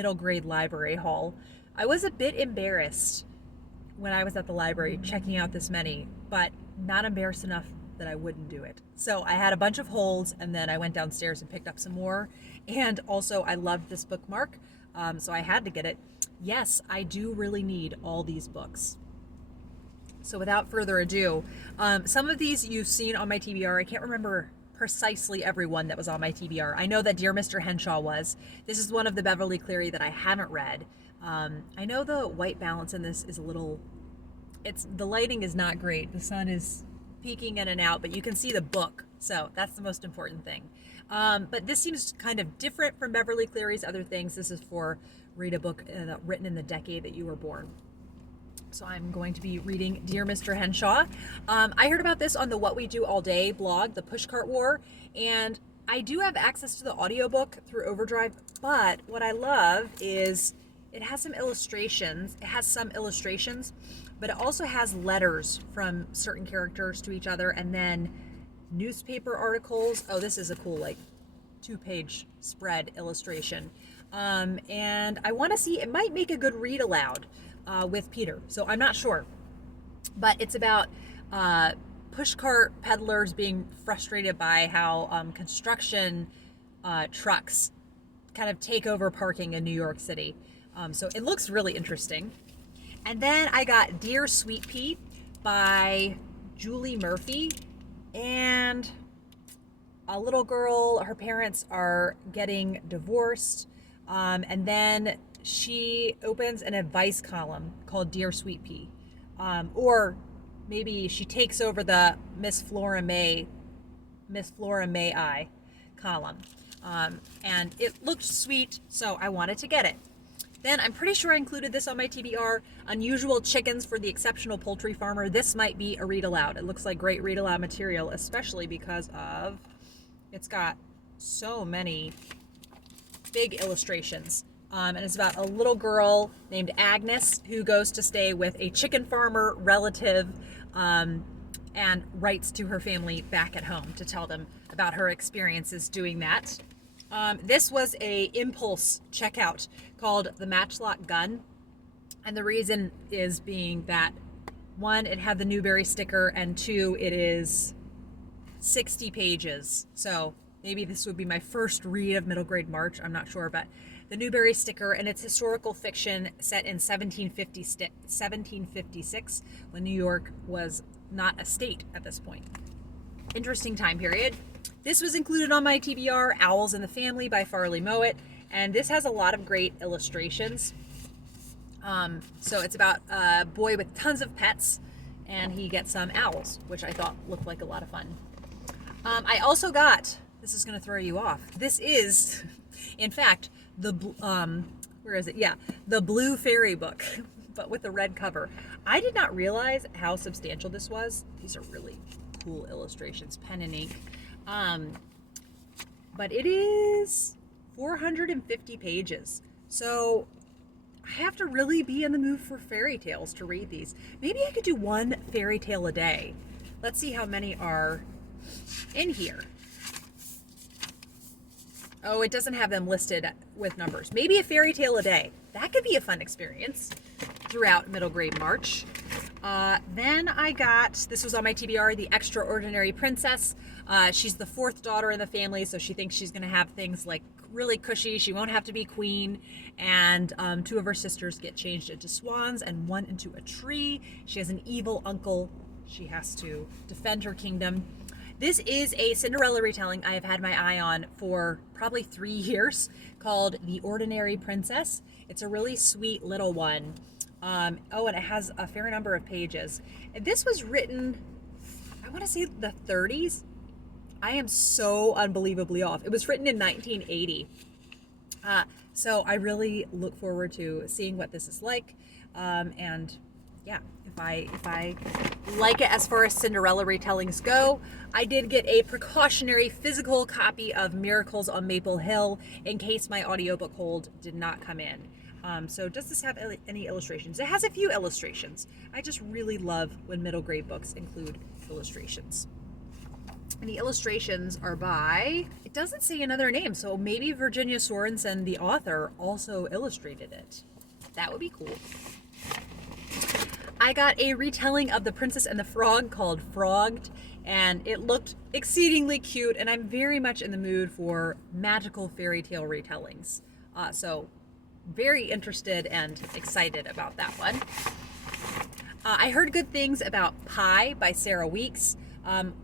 middle grade library haul. I was a bit embarrassed when I was at the library checking out this many, but not embarrassed enough that I wouldn't do it. So I had a bunch of holds, and then I went downstairs and picked up some more. And also, I loved this bookmark, so I had to get it. Yes, I do really need all these books. So without further ado, some of these you've seen on my TBR. I can't remember precisely every one that was on my TBR. I know that Dear Mr. Henshaw was. This is one of the Beverly Cleary that I haven't read. I know the white balance in this is a little, the lighting is not great. The sun is peeking in and out, but you can see the book. So that's the most important thing. But this seems kind of different from Beverly Cleary's other things. This is for read a book written in the decade that you were born. So I'm going to be reading Dear Mr. Henshaw. I heard about this on the What We Do All Day blog, the Pushcart War, and I do have access to the audiobook through Overdrive, but what I love is it has some illustrations. It has some illustrations, but it also has letters from certain characters to each other, and then newspaper articles. Oh, this is a cool, like, 2-page spread illustration. And I want to see, it might make a good read aloud with Peter, so I'm not sure. But it's about pushcart peddlers being frustrated by how construction trucks kind of take over parking in New York City. So it looks really interesting. And then I got Dear Sweet Pea by Julie Murphy. And a little girl, her parents are getting divorced. And then she opens an advice column called Dear Sweet Pea. Or maybe she takes over the Miss Flora May I column. And it looked sweet, so I wanted to get it. Then I'm pretty sure I included this on my TBR, Unusual Chickens for the Exceptional Poultry Farmer. This might be a read aloud. It looks like great read aloud material, especially because of, it's got so many big illustrations. And it's about a little girl named Agnes who goes to stay with a chicken farmer relative and writes to her family back at home to tell them about her experiences doing that. This was a impulse checkout called The Matchlock Gun. And the reason is being that, one, it had the Newbery sticker, and two, it is 60 pages. So maybe this would be my first read of middle grade March. I'm not sure, but the Newbery sticker, and it's historical fiction set in 1756 when New York was not a state at this point. Interesting time period. This was included on my TBR, Owls in the Family by Farley Mowat, and this has a lot of great illustrations. So it's about a boy with tons of pets, and he gets some owls, which I thought looked like a lot of fun. I also got, this is going to throw you off, this is, in fact, the, where is it? Yeah, the Blue Fairy book, but with the red cover. I did not realize how substantial this was. These are really cool illustrations, pen and ink. But it is 450 pages. So I have to really be in the mood for fairy tales to read these. Maybe I could do one fairy tale a day. Let's see how many are in here. Oh, it doesn't have them listed with numbers. Maybe a fairy tale a day. That could be a fun experience throughout middle grade March. Then I got, this was on my TBR, The Extraordinary Princess. She's the fourth daughter in the family, so she thinks she's going to have things like really cushy. She won't have to be queen. And two of her sisters get changed into swans and one into a tree. She has an evil uncle. She has to defend her kingdom. This is a Cinderella retelling I have had my eye on for probably 3 years, called The Ordinary Princess. It's a really sweet little one. And it has a fair number of pages. And this was written, I want to say the 30s. I am so unbelievably off. It was written in 1980. So I really look forward to seeing what this is like. And yeah, if I like it as far as Cinderella retellings go. I did get a precautionary physical copy of Miracles on Maple Hill in case my audiobook hold did not come in. So does this have any illustrations? It has a few illustrations. I just really love when middle grade books include illustrations. And the illustrations are by, it doesn't say another name, so maybe Virginia Sorensen, the author, also illustrated it. That would be cool. I got a retelling of The Princess and the Frog called Frogged, and it looked exceedingly cute, and I'm very much in the mood for magical fairy tale retellings. So very interested and excited about that one. I heard good things about Pie by Sarah Weeks.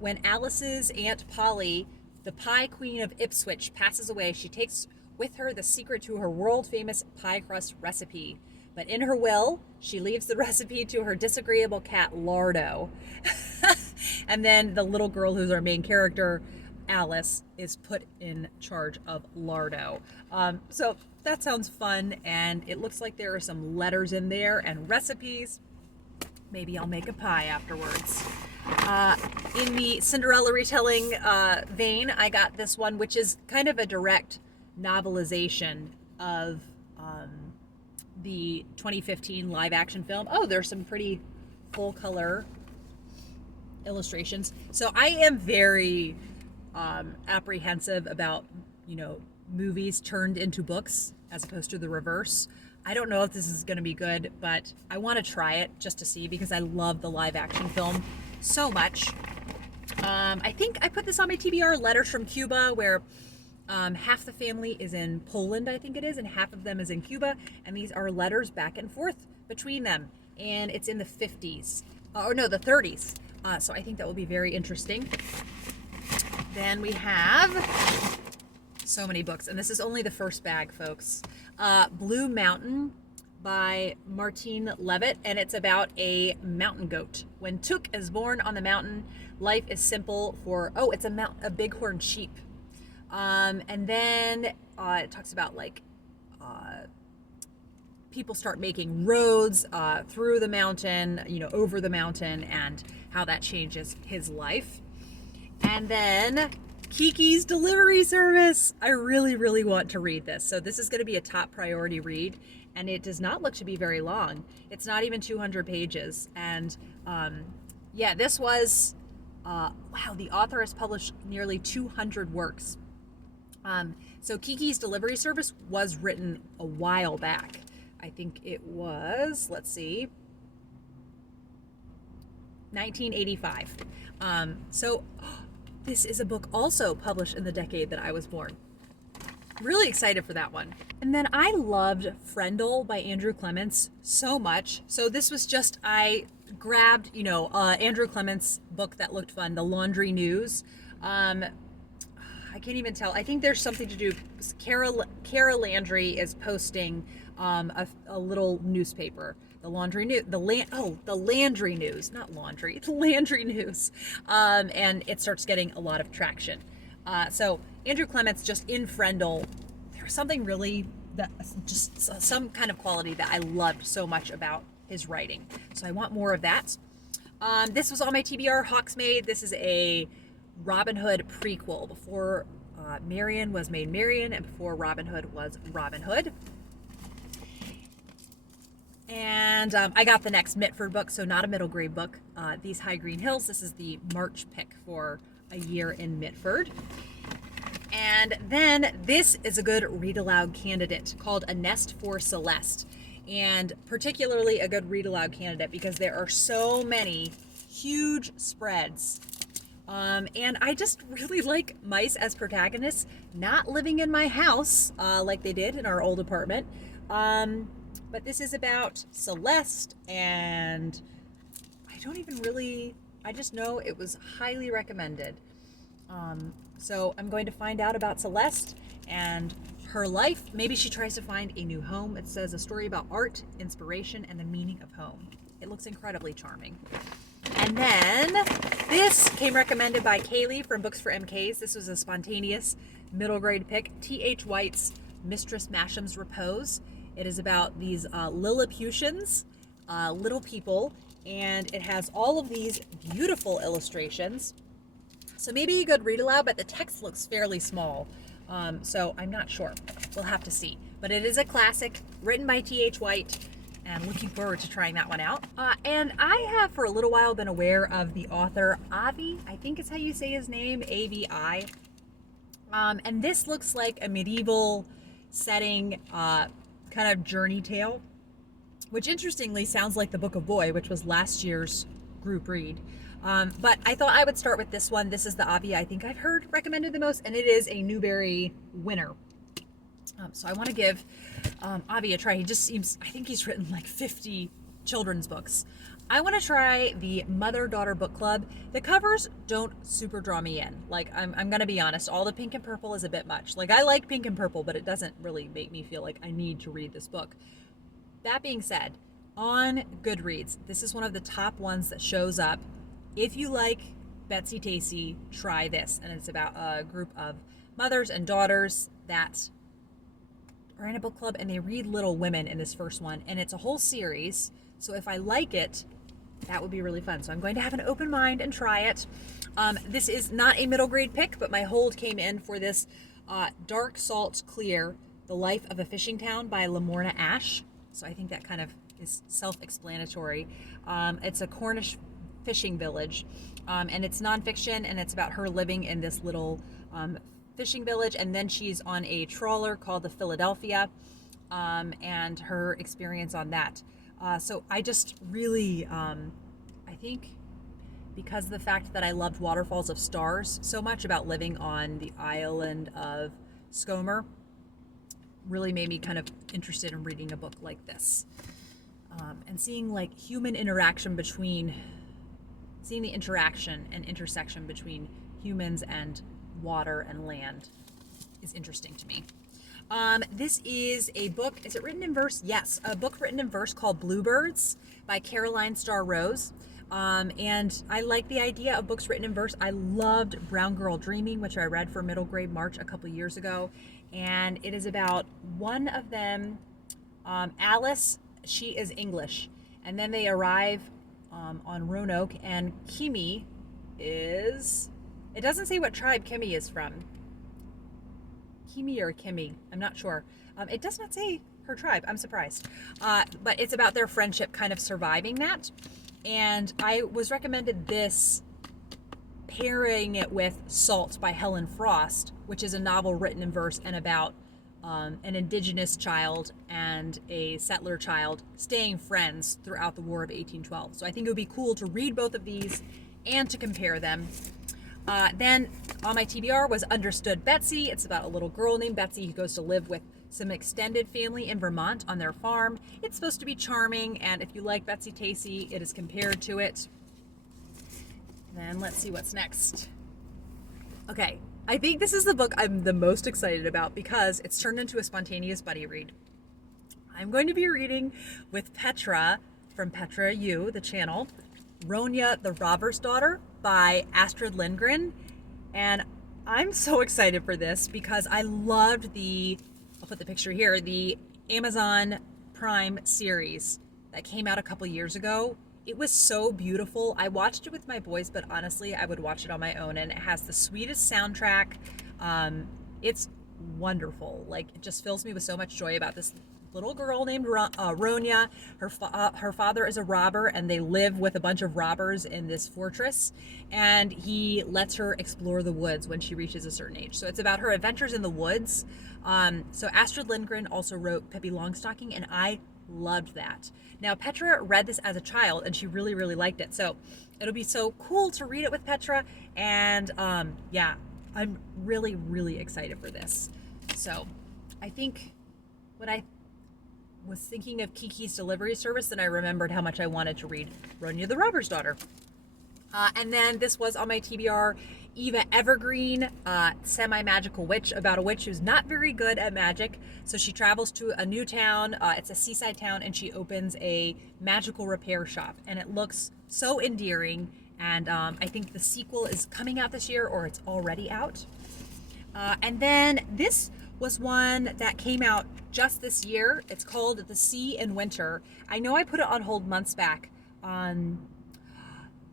When Alice's Aunt Polly, the pie queen of Ipswich, passes away, she takes with her the secret to her world-famous pie crust recipe. But in her will, she leaves the recipe to her disagreeable cat, Lardo. And then the little girl who's our main character, Alice, is put in charge of Lardo. So that sounds fun, and it looks like there are some letters in there and recipes. Maybe I'll make a pie afterwards. In the Cinderella retelling vein, I got this one, which is kind of a direct novelization of the 2015 live action film. Oh, there's some pretty full color illustrations. So I am very apprehensive about, movies turned into books as opposed to the reverse. I don't know if this is going to be good, but I want to try it just to see because I love the live action film so much. I think I put this on my TBR, Letters from Cuba, where half the family is in Poland, I think it is, and half of them is in Cuba, and these are letters back and forth between them, and it's in the 50s, the 30s, so I think that will be very interesting. Then we have so many books, and this is only the first bag, folks. Blue Mountain by Martine Leavitt, and it's about a mountain goat. When Took is born on the mountain, life is simple for, it's a bighorn sheep. And then it talks about people start making roads through the mountain, over the mountain, and how that changes his life. And then Kiki's Delivery Service. I really, really want to read this. So this is going to be a top priority read, and it does not look to be very long. It's not even 200 pages. And this was, the author has published nearly 200 works. So Kiki's Delivery Service was written a while back. I think it was, 1985. This is a book also published in the decade that I was born. Really excited for that one. And then I loved Frendel by Andrew Clements so much. So this was just, I grabbed, Andrew Clements' book that looked fun, The Laundry News. I can't even tell. I think there's something to do. Kara Landry is posting a little newspaper, the Landry News, the Landry News, not laundry, the Landry News, and it starts getting a lot of traction. So Andrew Clements, just in Frendel, there was something really some kind of quality that I loved so much about his writing. So I want more of that. This was on my TBR, Hawksmaid. This is a Robin Hood prequel, before Marian was made Marian and before Robin Hood was Robin Hood. And I got the next Mitford book, so not a middle grade book. These High Green Hills. This is the March pick for a year in Mitford. And then this is a good read aloud candidate called A Nest for Celeste. And particularly a good read aloud candidate because there are so many huge spreads. And I just really like mice as protagonists, not living in my house like they did in our old apartment. But this is about Celeste, and I just know it was highly recommended. So I'm going to find out about Celeste and her life. Maybe she tries to find a new home. It says a story about art, inspiration, and the meaning of home. It looks incredibly charming. And then this came recommended by Kaylee from Books for MKs. This was a spontaneous middle grade pick, T.H. White's Mistress Masham's Repose. It is about these Lilliputians, little people, and it has all of these beautiful illustrations. So maybe a good read aloud, but the text looks fairly small. So I'm not sure. We'll have to see. But it is a classic written by T.H. White. and looking forward to trying that one out. And I have for a little while been aware of the author Avi, I think is how you say his name, A-V-I. And this looks like a medieval setting, kind of journey tale, which interestingly sounds like the Book of Boy, which was last year's group read. But I thought I would start with this one. This is the Avi I think I've heard recommended the most, and it is a Newbery winner. So I want to give Avi a try. He just seems, I think he's written like 50 children's books. I want to try the Mother-Daughter Book Club. The covers don't super draw me in. Like, I'm going to be honest, all the pink and purple is a bit much. Like, I like pink and purple, but it doesn't really make me feel like I need to read this book. That being said, on Goodreads, this is one of the top ones that shows up. If you like Betsy Tacy, try this. And it's about a group of mothers and daughters that are in a book club, and they read Little Women in this first one, and it's a whole series. So if I like it, that would be really fun. So I'm going to have an open mind and try it. This is not a middle grade pick, but my hold came in for this Dark Salt Clear, The Life of a Fishing Town by Lamorna Ash. So I think that kind of is self-explanatory. It's a Cornish fishing village, and it's nonfiction, and it's about her living in this little fishing village, and then she's on a trawler called the Philadelphia, and her experience on that. So I just really, I think because of the fact that I loved Waterfalls of Stars so much, about living on the island of Skomer, really made me kind of interested in reading a book like this. And seeing like human interaction between, seeing the interaction and intersection between humans and water and land is interesting to me. This is a book, is it written in verse? Yes, a book written in verse called Bluebirds by Caroline Starr Rose. And I like the idea of books written in verse. I loved Brown Girl Dreaming, which I read for middle grade March a couple years ago. And it is about one of them, Alice, she is English. And then they arrive on Roanoke, and Kimi is, it doesn't say what tribe Kimi is from. Kimi or Kimi, I'm not sure. It does not say her tribe, I'm surprised. But it's about their friendship kind of surviving that. And I was recommended this, pairing it with Salt by Helen Frost, which is a novel written in verse and about an indigenous child and a settler child staying friends throughout the War of 1812. So I think it would be cool to read both of these and to compare them. Then on my TBR was Understood Betsy. It's about a little girl named Betsy who goes to live with some extended family in Vermont on their farm. It's supposed to be charming, and if you like Betsy Tacy, it is compared to it. Then let's see what's next. Okay, I think this is the book I'm the most excited about because it's turned into a spontaneous buddy read. I'm going to be reading with Petra from Petra U, the channel, Ronya the Robber's Daughter by Astrid Lindgren. And I'm so excited for this because I loved the, I'll put the picture here, the Amazon Prime series that came out a couple years ago. It was so beautiful. I watched it with my boys, but honestly, I would watch it on my own, and it has the sweetest soundtrack. It's wonderful. Like, it just fills me with so much joy about this little girl named Ronya. Her father is a robber, and they live with a bunch of robbers in this fortress, and he lets her explore the woods when she reaches a certain age. So it's about her adventures in the woods. So Astrid Lindgren also wrote Pippi Longstocking, and I loved that. Now, Petra read this as a child, and she really, really liked it. So it'll be so cool to read it with Petra, and yeah, I'm really, really excited for this. So I think when I was thinking of Kiki's Delivery Service, then I remembered how much I wanted to read Ronya the Robber's Daughter. And then this was on my TBR, Eva Evergreen, Semi-Magical Witch, about a witch who's not very good at magic. So she travels to a new town, it's a seaside town, and she opens a magical repair shop. And it looks so endearing, and I think the sequel is coming out this year, or it's already out. And then this was one that came out just this year. It's called The Sea in Winter. I know I put it on hold months back.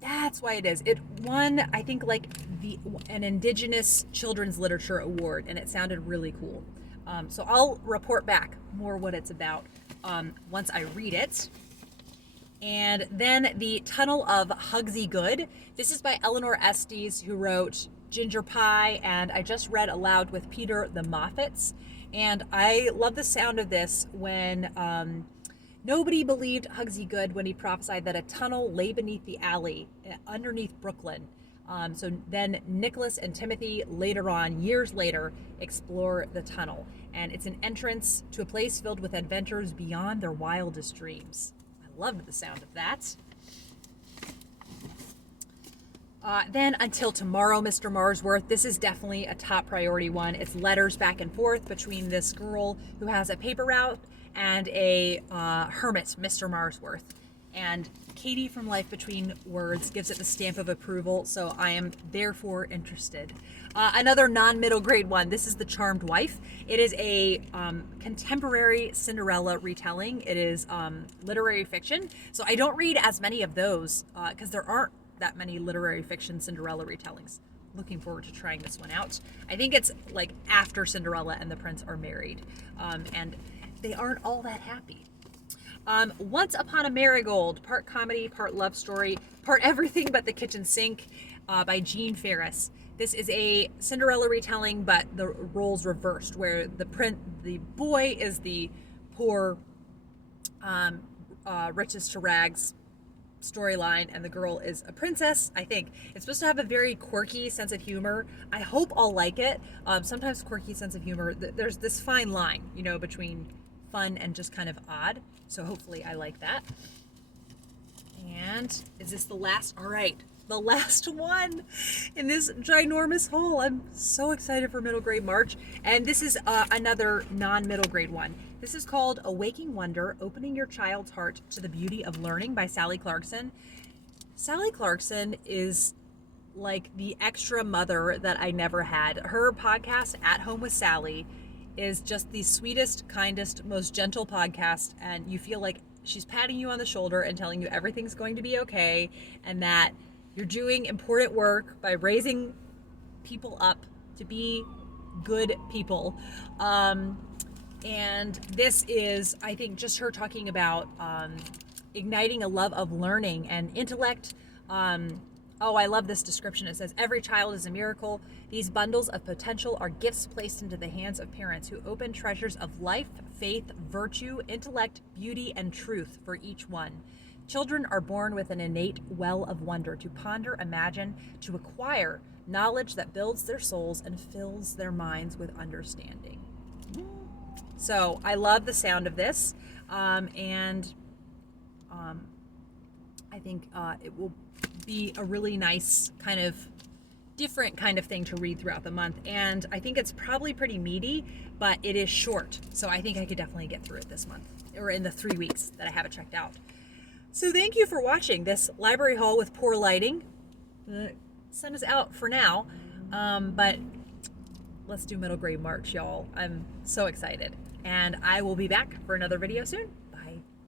That's why it is. It won, I think, like an Indigenous Children's Literature Award, and it sounded really cool. So I'll report back more what it's about once I read it. And then The Tunnel of Hugsy Good. This is by Eleanor Estes, who wrote Ginger Pie, and I just read aloud with Peter the Moffats. And I love the sound of this when nobody believed Hugsy Good when he prophesied that a tunnel lay beneath the alley underneath Brooklyn. So then Nicholas and Timothy later on, years later, explore the tunnel. And it's an entrance to a place filled with adventures beyond their wildest dreams. I loved the sound of that. Then Until Tomorrow, Mr. Marsworth. This is definitely a top priority one. It's letters back and forth between this girl who has a paper route and a hermit, Mr. Marsworth. And Katie from Life Between Words gives it the stamp of approval, so I am therefore interested. Another non-middle grade one. This is The Charmed Wife. It is a contemporary Cinderella retelling. It is literary fiction, so I don't read as many of those because there aren't that many literary fiction Cinderella retellings. Looking forward to trying this one out. I think it's like after Cinderella and the prince are married, and they aren't all that happy. Once Upon a Marigold, part comedy, part love story, part everything but the kitchen sink, by Jean Ferris. This is a Cinderella retelling, but the roles reversed, where the boy is the poor, riches to rags storyline, and the girl is a princess. I think it's supposed to have a very quirky sense of humor. I hope I'll like it. Sometimes quirky sense of humor, there's this fine line, between fun and just kind of odd. So hopefully I like that. And is this the last? All right, the last one in this ginormous haul. I'm so excited for middle grade March. And this is another non-middle grade one. This is called A Waking Wonder, Opening Your Child's Heart to the Beauty of Learning by Sally Clarkson. Sally Clarkson is like the extra mother that I never had. Her podcast, At Home with Sally, is just the sweetest, kindest, most gentle podcast, and you feel like she's patting you on the shoulder and telling you everything's going to be okay, and that you're doing important work by raising people up to be good people. And this is, I think, just her talking about igniting a love of learning and intellect. Oh, I love this description. It says, every child is a miracle. These bundles of potential are gifts placed into the hands of parents who open treasures of life, faith, virtue, intellect, beauty, and truth for each one. Children are born with an innate well of wonder to ponder, imagine, to acquire knowledge that builds their souls and fills their minds with understanding. So I love the sound of this, and I think it will be a really nice kind of different kind of thing to read throughout the month. And I think it's probably pretty meaty, but it is short. So I think I could definitely get through it this month, or in the 3 weeks that I have it checked out. So thank you for watching this library haul with poor lighting. The sun is out for now, but let's do middle grade March, y'all. I'm so excited. And I will be back for another video soon.